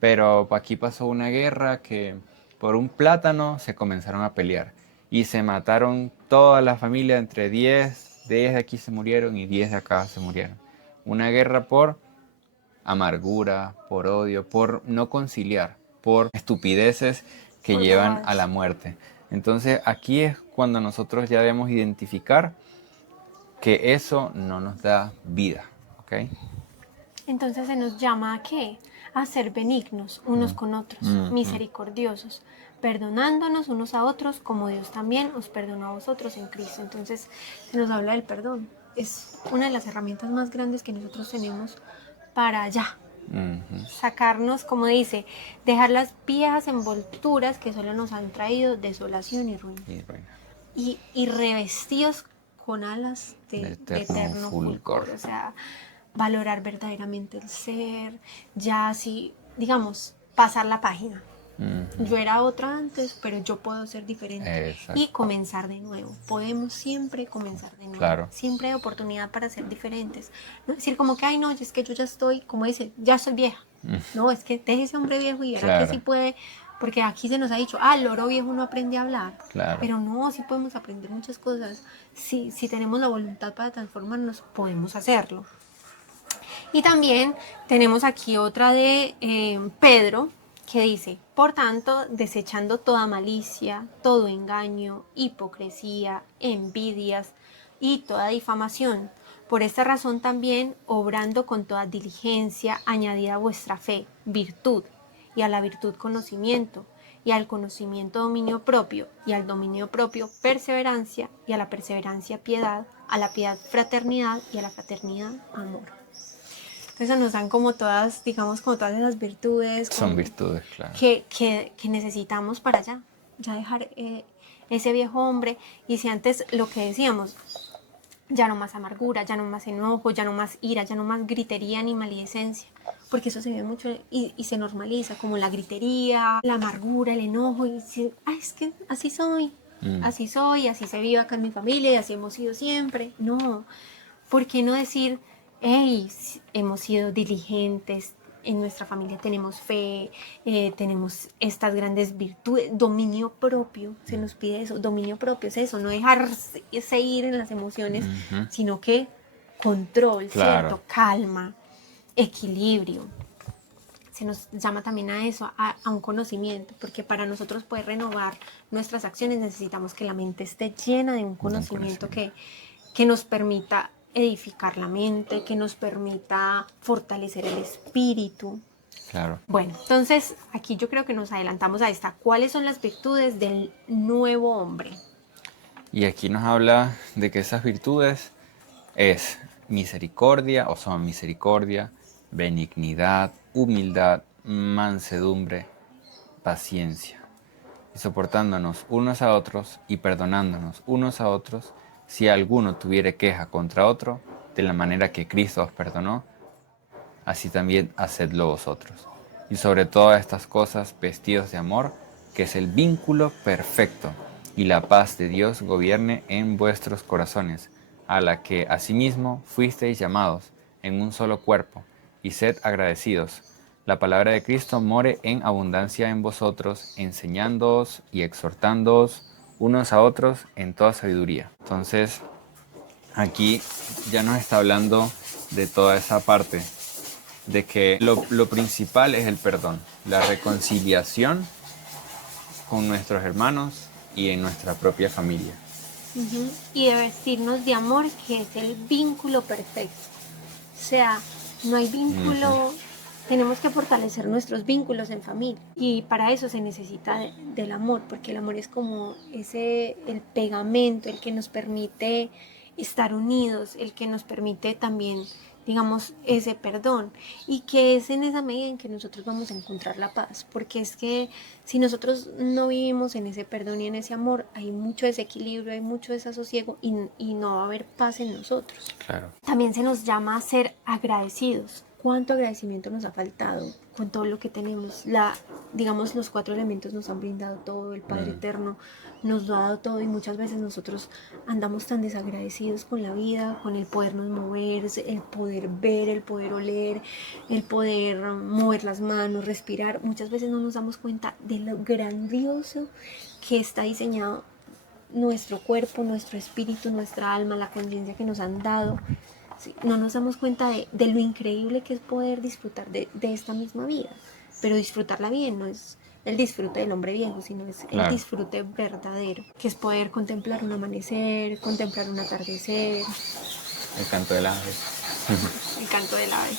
Pero aquí pasó una guerra que por un plátano se comenzaron a pelear y se mataron toda la familia, entre 10 de aquí se murieron y 10 de acá se murieron. Una guerra por amargura, por odio, por no conciliar, por estupideces que llevan a la muerte. Entonces aquí es cuando nosotros ya debemos identificar que eso no nos da vida, ¿ok? Entonces se nos llama ¿a qué? A ser benignos unos con otros, misericordiosos, perdonándonos unos a otros como Dios también os perdonó a vosotros en Cristo. Entonces se nos habla del perdón. Es una de las herramientas más grandes que nosotros tenemos para ya sacarnos, como dice, dejar las viejas envolturas que solo nos han traído desolación y ruina. Y revestidos con alas de eterno fulgor. O sea, valorar verdaderamente el ser, ya así, digamos, pasar la página. Yo era otra antes, pero yo puedo ser diferente. Exacto. Y comenzar de nuevo. Podemos siempre comenzar de nuevo. Claro. Siempre hay oportunidad para ser diferentes. No decir como que, ay no, es que yo ya estoy, como dice, ya soy vieja. No, es que deje ese hombre viejo y verá que sí puede. Porque aquí se nos ha dicho, el loro viejo no aprende a hablar. Claro. Pero no, sí podemos aprender muchas cosas. Si tenemos la voluntad para transformarnos, podemos hacerlo. Y también tenemos aquí otra de Pedro, que dice, por tanto, desechando toda malicia, todo engaño, hipocresía, envidias y toda difamación. Por esta razón también, obrando con toda diligencia, añadid a vuestra fe virtud, y a la virtud conocimiento, y al conocimiento dominio propio, y al dominio propio perseverancia, y a la perseverancia piedad, a la piedad fraternidad, y a la fraternidad amor. Entonces nos dan como todas, digamos, como todas esas virtudes. Son virtudes, claro. Que necesitamos para ya dejar ese viejo hombre. Y si antes lo que decíamos, ya no más amargura, ya no más enojo, ya no más ira, ya no más gritería ni maledicencia. Porque eso se ve mucho y se normaliza, como la gritería, la amargura, el enojo. Y es que así soy, así se vive acá en mi familia y así hemos sido siempre. No, ¿por qué no decir... hey, hemos sido diligentes, en nuestra familia tenemos fe, tenemos estas grandes virtudes, dominio propio, se nos pide eso, dominio propio es eso, no dejarse ir en las emociones, sino que control, claro. ¿Cierto? Calma, equilibrio. Se nos llama también a eso, a un conocimiento, porque para nosotros poder renovar nuestras acciones necesitamos que la mente esté llena de un conocimiento que nos permita edificar la mente, que nos permita fortalecer el espíritu. Claro. Bueno, entonces aquí yo creo que nos adelantamos a esta. ¿Cuáles son las virtudes del nuevo hombre? Y aquí nos habla de que esas virtudes es misericordia, o son misericordia, benignidad, humildad, mansedumbre, paciencia. Y soportándonos unos a otros y perdonándonos unos a otros, si alguno tuviere queja contra otro, de la manera que Cristo os perdonó, así también hacedlo vosotros. Y sobre todas estas cosas, vestidos de amor, que es el vínculo perfecto, y la paz de Dios gobierne en vuestros corazones, a la que asimismo fuisteis llamados en un solo cuerpo, y sed agradecidos. La palabra de Cristo more en abundancia en vosotros, enseñándoos y exhortándoos unos a otros en toda sabiduría. Entonces, aquí ya nos está hablando de toda esa parte, de que lo principal es el perdón, la reconciliación con nuestros hermanos y en nuestra propia familia. Y de vestirnos de amor, que es el vínculo perfecto. O sea, no hay vínculo, tenemos que fortalecer nuestros vínculos en familia. Y para eso se necesita del amor, porque el amor es como el pegamento, el que nos permite estar unidos, el que nos permite también, digamos, ese perdón, y que es en esa medida en que nosotros vamos a encontrar la paz, porque es que si nosotros no vivimos en ese perdón y en ese amor, hay mucho desequilibrio, hay mucho desasosiego y no va a haber paz en nosotros. Claro. También se nos llama a ser agradecidos. ¿Cuánto agradecimiento nos ha faltado con todo lo que tenemos? Digamos, los 4 elementos nos han brindado todo, el Padre Eterno nos lo ha dado todo, y muchas veces nosotros andamos tan desagradecidos con la vida, con el podernos mover, el poder ver, el poder oler, el poder mover las manos, respirar. Muchas veces no nos damos cuenta de lo grandioso que está diseñado nuestro cuerpo, nuestro espíritu, nuestra alma, la conciencia que nos han dado. Sí, no nos damos cuenta de lo increíble que es poder disfrutar de esta misma vida, pero disfrutarla bien, no es el disfrute del hombre viejo, sino es el disfrute verdadero, que es poder contemplar un amanecer, contemplar un atardecer, El canto del ave. el canto del ave,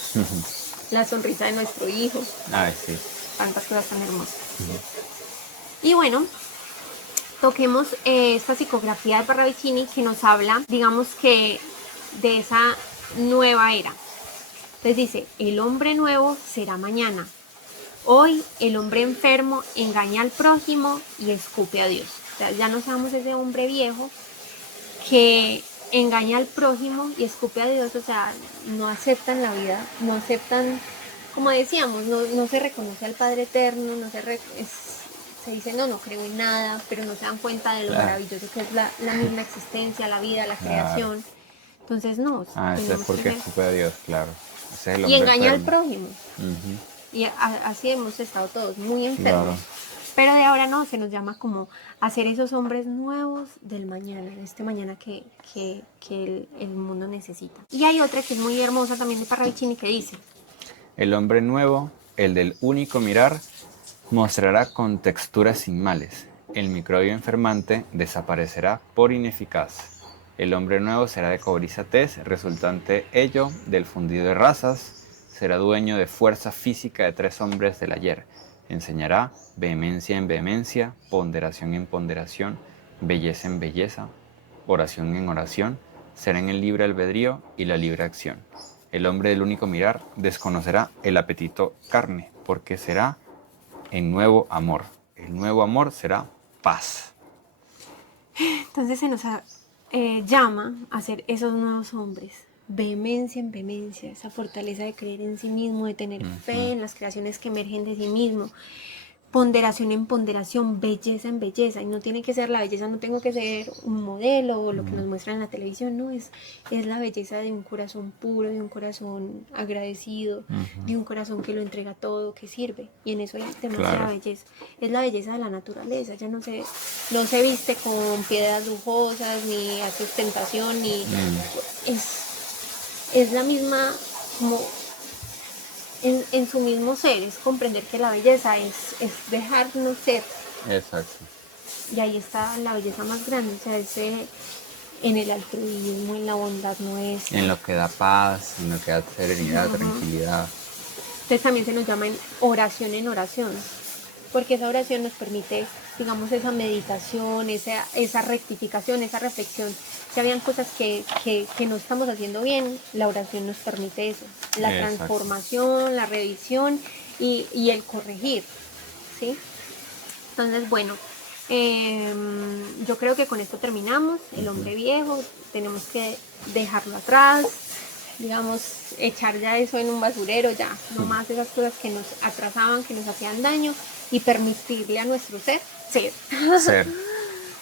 la sonrisa de nuestro hijo, Ay, sí. tantas cosas tan hermosas. Y bueno, toquemos esta psicografía de Parravicini, que nos habla, digamos que, de esa nueva era. Entonces dice: el hombre nuevo será mañana. Hoy el hombre enfermo engaña al prójimo y escupe a Dios. O sea, ya no seamos ese hombre viejo que engaña al prójimo y escupe a Dios. O sea, no aceptan la vida, no aceptan, como decíamos, no se reconoce al Padre Eterno, se dice no creo en nada, pero no se dan cuenta de lo maravilloso que es la misma existencia, la vida, la creación. Entonces no. Eso es porque escupe a Dios, claro. Ese es el y hombre engaña al enfermo. prójimo. Y así hemos estado todos, muy enfermos. Claro. Pero de ahora no, se nos llama como a ser esos hombres nuevos del mañana, de este mañana que el mundo necesita. Y hay otra que es muy hermosa también de Parravicini, que dice: El hombre nuevo, el del único mirar, mostrará con texturas sin males. El microbio enfermante desaparecerá por ineficaz. El hombre nuevo será de cobriza tez, resultante ello del fundido de razas. Será dueño de fuerza física de 3 hombres del ayer. Enseñará vehemencia en vehemencia, ponderación en ponderación, belleza en belleza, oración en oración. Será en el libre albedrío y la libre acción. El hombre del único mirar desconocerá el apetito carne, porque será en nuevo amor. El nuevo amor será paz. Entonces se nos llama a ser esos nuevos hombres. Vehemencia en vehemencia, esa fortaleza de creer en sí mismo, de tener fe en las creaciones que emergen de sí mismo. Ponderación en ponderación, belleza en belleza. Y no tiene que ser la belleza, no tengo que ser un modelo o lo que nos muestran en la televisión, no, es la belleza de un corazón puro, de un corazón agradecido, de un corazón que lo entrega todo, que sirve. Y en eso hay demasiada belleza. Es la belleza de la naturaleza, ya no se viste con piedras lujosas, ni hace ostentación, ni es la misma, como en su mismo ser, es comprender que la belleza es dejarnos ser. Exacto. Y ahí está la belleza más grande, o sea, en el altruismo, en la bondad nuestra. En lo que da paz, en lo que da serenidad, tranquilidad. Entonces también se nos llama en oración, porque esa oración nos permite, digamos, esa meditación, esa rectificación, esa reflexión. Si habían cosas que no estamos haciendo bien, la oración nos permite eso, la transformación, la revisión y el corregir, ¿sí? Entonces, bueno, yo creo que con esto terminamos. El hombre viejo tenemos que dejarlo atrás, digamos, echar ya eso en un basurero, ya, no más esas cosas que nos atrasaban, que nos hacían daño y permitirle a nuestro ser ser. Ser.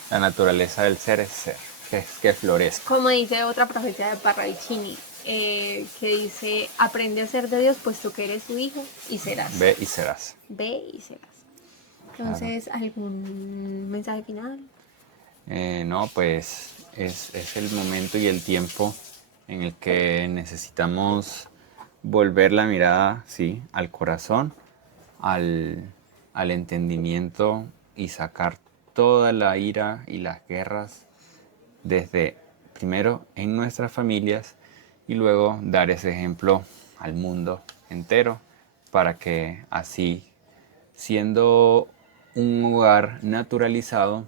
La naturaleza del ser es ser, que florezca. Como dice otra profecía de Parravicini, que dice, aprende a ser de Dios puesto que eres su hijo y serás. Ve y serás. Ve y serás. Entonces, ¿algún mensaje final? No, pues es el momento y el tiempo en el que necesitamos volver la mirada, sí, al corazón, al entendimiento y sacar toda la ira y las guerras desde primero en nuestras familias y luego dar ese ejemplo al mundo entero para que así, siendo un hogar naturalizado,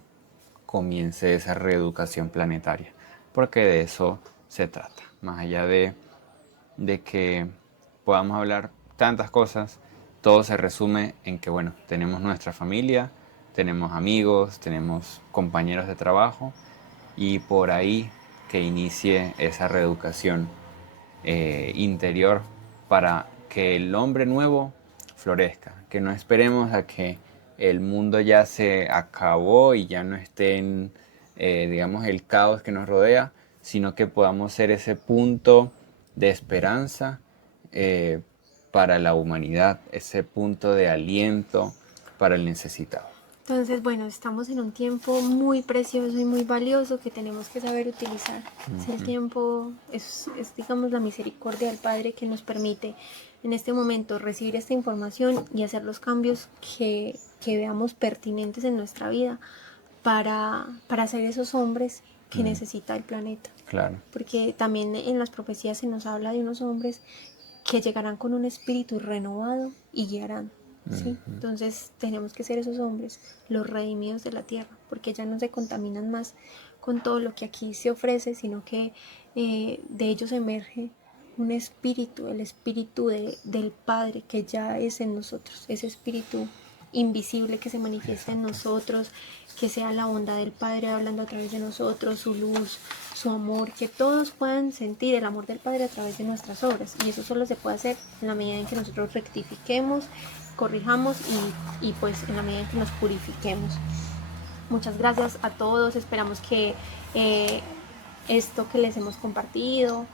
comience esa reeducación planetaria, porque de eso se trata. Más allá de que podamos hablar tantas cosas, todo se resume en que, bueno, tenemos nuestra familia, tenemos amigos, tenemos compañeros de trabajo y por ahí que inicie esa reeducación interior para que el hombre nuevo florezca, que no esperemos a que el mundo ya se acabó y ya no esté en, digamos, el caos que nos rodea, sino que podamos ser ese punto de esperanza para la humanidad, ese punto de aliento para el necesitado. Entonces, bueno, estamos en un tiempo muy precioso y muy valioso que tenemos que saber utilizar. Es el tiempo, es, digamos, la misericordia del Padre que nos permite en este momento recibir esta información y hacer los cambios que veamos pertinentes en nuestra vida para ser esos hombres que necesita el planeta. Claro. Porque también en las profecías se nos habla de unos hombres que llegarán con un espíritu renovado y guiarán. ¿Sí? Entonces tenemos que ser esos hombres, los redimidos de la tierra, porque ya no se contaminan más con todo lo que aquí se ofrece, sino que de ellos emerge un espíritu, el espíritu del Padre que ya es en nosotros, ese espíritu invisible que se manifiesta en nosotros, que sea la bondad del Padre hablando a través de nosotros, su luz, su amor, que todos puedan sentir el amor del Padre a través de nuestras obras. Y eso solo se puede hacer en la medida en que nosotros rectifiquemos, corrijamos y pues en la medida en que nos purifiquemos. Muchas gracias a todos, esperamos que esto que les hemos compartido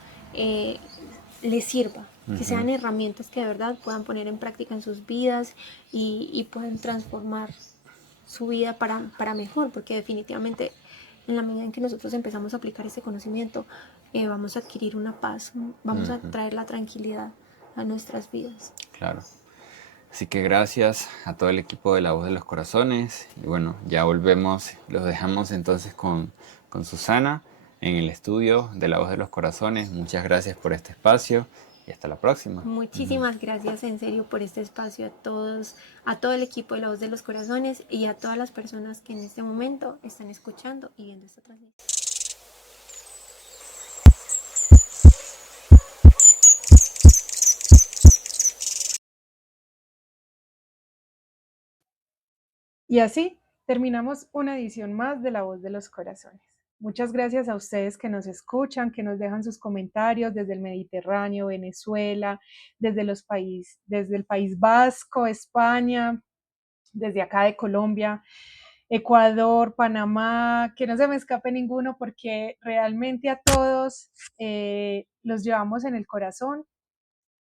les sirva, que sean herramientas que de verdad puedan poner en práctica en sus vidas y puedan transformar su vida para mejor, porque definitivamente en la medida en que nosotros empezamos a aplicar este conocimiento, vamos a adquirir una paz, vamos a traer la tranquilidad a nuestras vidas. Claro. Así que gracias a todo el equipo de La Voz de los Corazones. Y bueno, ya volvemos, los dejamos entonces con Susana en el estudio de La Voz de los Corazones. Muchas gracias por este espacio y hasta la próxima. Muchísimas gracias en serio por este espacio a todos, a todo el equipo de La Voz de los Corazones y a todas las personas que en este momento están escuchando y viendo esta transmisión. Y así terminamos una edición más de La Voz de los Corazones. Muchas gracias a ustedes que nos escuchan, que nos dejan sus comentarios desde el Mediterráneo, Venezuela, desde el País Vasco, España, desde acá de Colombia, Ecuador, Panamá, que no se me escape ninguno porque realmente a todos los llevamos en el corazón.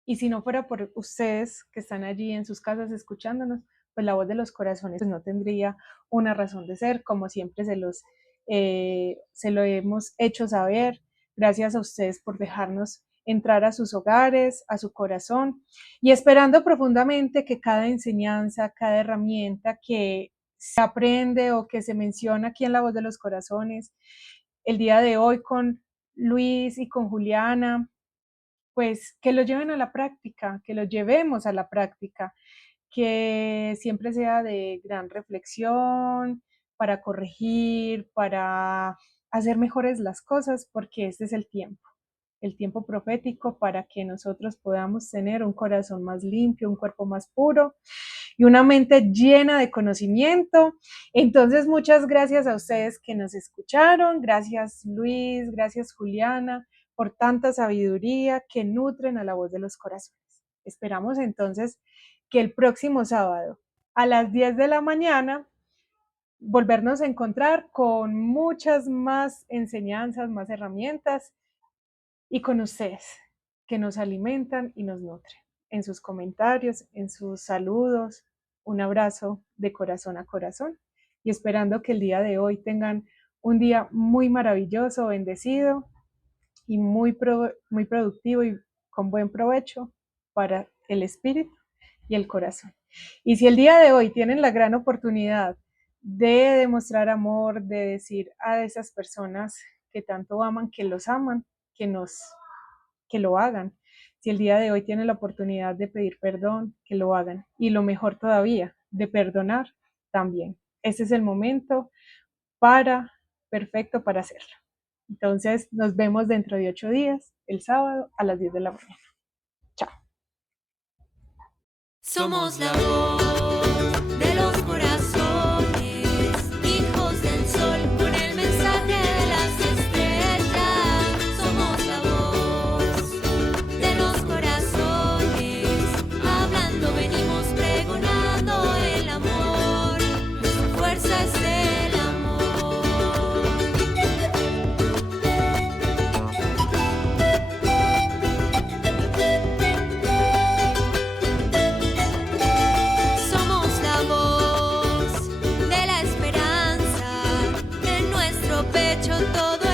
Y si no fuera por ustedes que están allí en sus casas escuchándonos, pues La Voz de los Corazones pues no tendría una razón de ser, como siempre se lo hemos hecho saber. Gracias a ustedes por dejarnos entrar a sus hogares, a su corazón, y esperando profundamente que cada enseñanza, cada herramienta que se aprende o que se menciona aquí en La Voz de los Corazones, el día de hoy con Luis y con Juliana, pues que lo lleven a la práctica, que lo llevemos a la práctica, que siempre sea de gran reflexión, para corregir, para hacer mejores las cosas, porque este es el tiempo profético para que nosotros podamos tener un corazón más limpio, un cuerpo más puro y una mente llena de conocimiento. Entonces, muchas gracias a ustedes que nos escucharon, gracias Luis, gracias Juliana, por tanta sabiduría que nutren a la voz de los corazones. Esperamos entonces que el próximo sábado a las 10 de la mañana volvernos a encontrar con muchas más enseñanzas, más herramientas y con ustedes que nos alimentan y nos nutren. En sus comentarios, en sus saludos, un abrazo de corazón a corazón y esperando que el día de hoy tengan un día muy maravilloso, bendecido y muy productivo y con buen provecho para el espíritu y el corazón. Y si el día de hoy tienen la gran oportunidad de demostrar amor, de decir a esas personas que tanto aman, que los aman, que lo hagan. Si el día de hoy tienen la oportunidad de pedir perdón, que lo hagan. Y lo mejor todavía, de perdonar también. Ese es el momento perfecto para hacerlo. Entonces nos vemos dentro de 8 días, el sábado a las 10 de la mañana. Chao. Somos la voz de los corazones, hijos del sol con el mensaje de las estrellas. Somos la voz de los corazones, hablando venimos pregonando el amor. Nuestra fuerza es el amor. Somos la voz de la esperanza en nuestro pecho todo.